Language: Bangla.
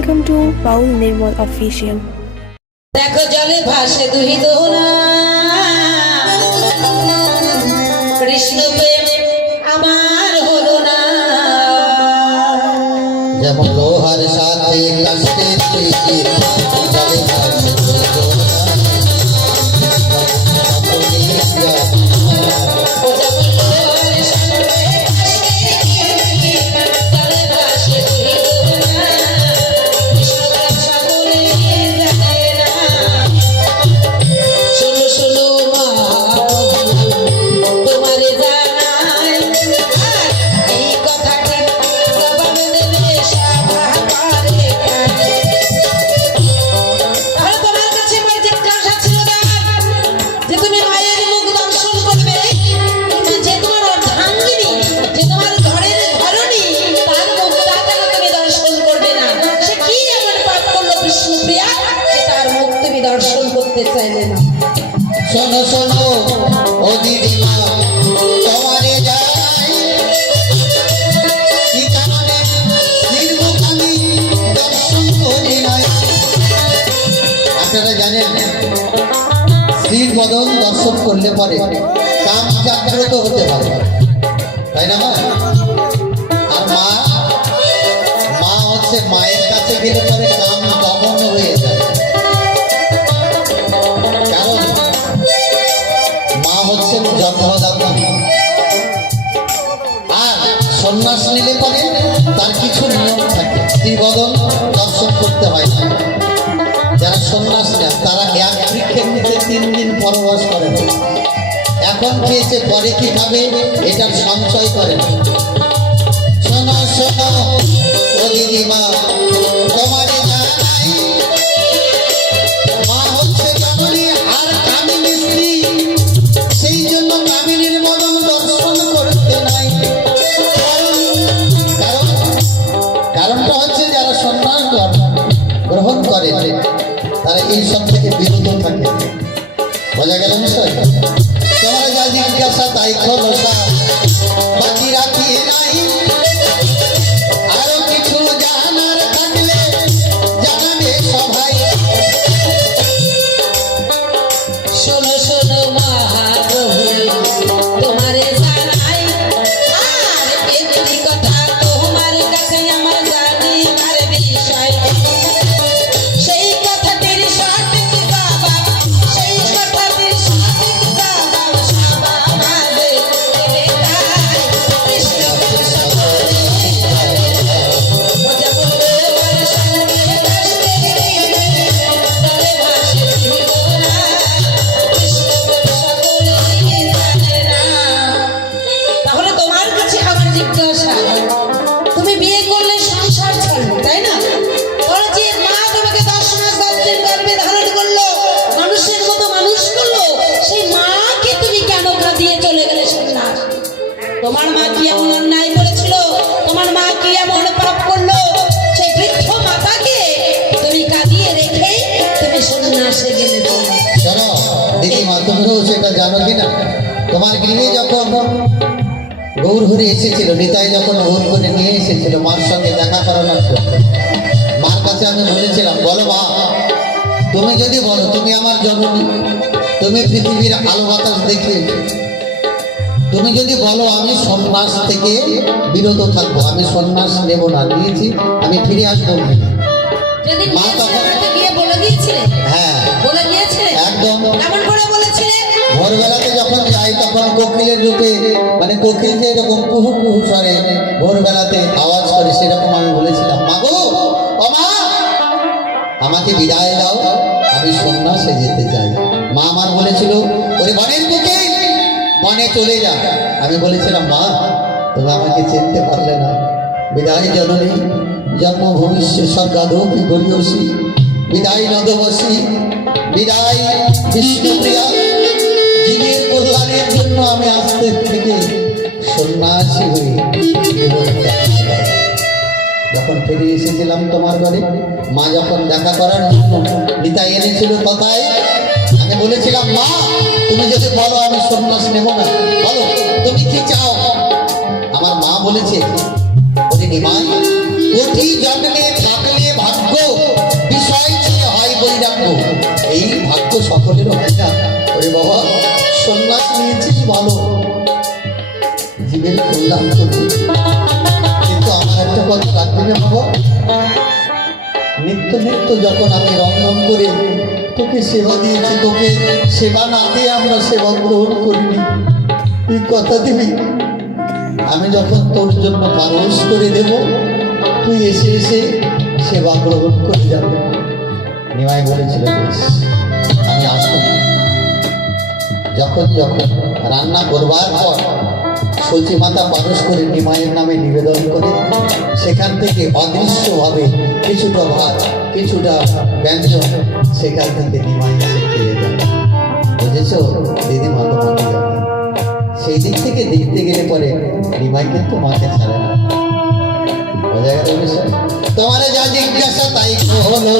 Welcome to Paul Nirmal Official. দেখো জলে ভাসে দুই দোনা কৃষ্ণ প্রেম আমার হলো না যেমন লোহার সাথে কাস্টের প্রীতি জলে ভাসে দুই দোনা ও যেমন লোহার সাথে কাস্টের প্রীতি জলে ভাসে দুই দোনা কৃষ্ণ প্রেম সাগরে যায় না শোনো শোনো মা তোমারে জানাই আর এই কথাটি জবাব দেবে সভা করে তাহলে তোমার কাছে আমার জিজ্ঞাসা ছিল যে তুমি মায়ের মুখ দর্শন করবে কিন্তু যে তোমার অর্ধাঙ্গিনী যে তোমার ঘরের ঘরণী তার মুখটা কেন তুমি দর্শন করবে না সে কি এমন পাপ করলো কৃষ্ণপ্রিয়া যে তার মুখ তুমি দর্শন করতে চাইলে না শোনো শোনো ও দিদিমা তোমারে জানাই কি কারণে নির্মুখ আমি দর্শন করি নাই। আপনারা জানেন স্ত্রীর বদন দর্শন করলে পরে কাম জাগ্রত হতে পারে, তাই না মা? আর মা হচ্ছে মায়ের কাছে গেলে পরে কাম দমন হয়ে যায়, কারণ মা হচ্ছেন জন্মদাতা। আর সন্ন্যাস নিলে পরে তার কিছু নিয়ম থাকে, স্ত্রীবদন দর্শন করতে হয় না। যারা সন্ন্যাস নেয় তারা এক বৃক্ষের নিচে 3 দিন পরবাস করে না। এখন খেয়েছে পরে কি খাবে এটার সঞ্চয় করে না। শোনো শোনো ও দিদিমা তোমারে জানাই মা হচ্ছে জননী আর কামিনী স্ত্রী, সেই জন্য কামিনীর মদন দর্শন করতে নাই। কারণটা হচ্ছে যারা সন্ন্যাস গ্রহণ করে তারা এই সব থেকে বিরত থাকে। বোঝা গেল বিষয়? তোমার যা জিজ্ঞাসা তাই খোলসা বাকি রাখি নাই। আরো কিছু জানার থাকলে জানাবে সবাই। শোনো শোনো মহাপ্রভু তোমারে জানাই আর একটি কথা তোমার কাছে আমার জানিবার বিষয় সেই কথাটির সঠিক জবাব সেই কথাটির সঠিক জবাব সবা মাঝে দেবে তাই কৃষ্ণ সকলে মজা বলে আমার সঙ্গে কাশতে চলে ভাসে জীবনা তাহলে তোমার কাছে আমার জিজ্ঞাসা তুমি বিয়ে করলে সংসার ছাড়বে তাই না? বলো যে মা তোমাকে 10 মাস গর্ভে ধারণ করলো মানুষের মতো মানুষ করলো সেই মাকে তুমি কেন কাঁদিয়ে চলে গেলে সন্ন্যাস? তোমার মা কি এমন অন্যায় করেছিল? তোমার মা কি এমন পাপ করলো সেই বৃদ্ধ মাতাকে তুমি কাঁদিয়ে রেখে তুমি সন্ন্যাসে গেলে? শোনো দিদিমা তুমিও সেটা জানো কিনা, তোমার গৃহে যখন গৌর হরি এসেছিল, নিতাই যখন গৌর করে নিয়ে এসেছিল মার সঙ্গে দেখা করানোর জন্য, মার কাছে আমি বলেছিলাম বলো মা তুমি যদি বলো তুমি আমার জননী, তুমি পৃথিবীর আলো বাতাস দেখে, তুমি যদি বলো আমি সন্ন্যাস থেকে বিরত থাকবো, আমি সন্ন্যাস নেব না, নিয়েছি আমি ফিরে আসবো না। যদি মা তখন গিয়ে বলে দিয়েছিলে? হ্যাঁ বলে দিয়েছিলে? একদম। কেমন করে বলেছিলে? ভোরবেলাতে যখন যাই তখন কোকিলের রূপে, মানে কোকিল যে এরকম কুহু কুহু স্বরে ভোরবেলাতে আওয়াজ করে সেরকম আমি বলেছিলাম মা গো ও মা আমাকে বিদায় দাও, আমি সন্ন্যাসে যেতে চাই। মা আমার বলেছিল ওরে বনের কোকিল বনে চলে যা। আমি বলেছিলাম মা তুমি আমাকে চিনতে পারলে না, বিদায় জননী জন্মভূমিষ্য স্বর্গাদপি গরিয়সী বিদায় নদবসী বিদায় বিষ্ণুপ্রিয়া, জীবের কল্যাণের জন্য আমি আজকে থেকে সন্ন্যাসী হয়ে জীবন ত্যাগ করলাম। যখন ফিরে এসেছিলাম তোমার ঘরে, মা যখন দেখা করার জন্য নিতাই এনেছিল কথায়, আমি বলেছিলাম মা তুমি যদি বলো আমি সন্ন্যাস নেব না, বলো তুমি কি চাও? আমার মা বলেছে ওরে নিমাই কোটি জন্মে থাকলে ভাগ্য তো সকলের হয় না। ওরে বাবা, সন্ন্যাস নিয়েছিস ভালো, জীবের কল্যাণ করবি, কিন্তু আমার একটা কথা রাখবি না বাবা? নিত্য নিত্য যখন আমি রন্ধন করে তোকে সেবা দিয়েছি, তোকে সেবা না দিয়ে আমরা সেবা গ্রহণ করিনি। তুই কথা দিবি আমি যখন তোর জন্য পারস করে দেব, তুই এসে এসে সেবা গ্রহণ করে যাবে। নিমাই বলেছিল বেশ, আমি আসবো। যখন যখন রান্না করবার পর সচি মাতা পারস করে নিমাইয়ের নামে নিবেদন করে, সেখান থেকে অদৃশ্যভাবে কিছুটা ভাত কিছুটা ব্যঞ্জন সেখান থেকে নিমাই এসে ফিরে যাবে। বুঝেছ দিদিমা, তোমাকে যাবে। সেই দিক থেকে দেখতে গেলে পরে নিমাই কিন্তু মাকে ছাড়ে না। বোঝা গেল বিষয়? তোমার যা জিজ্ঞাসা তাই হলো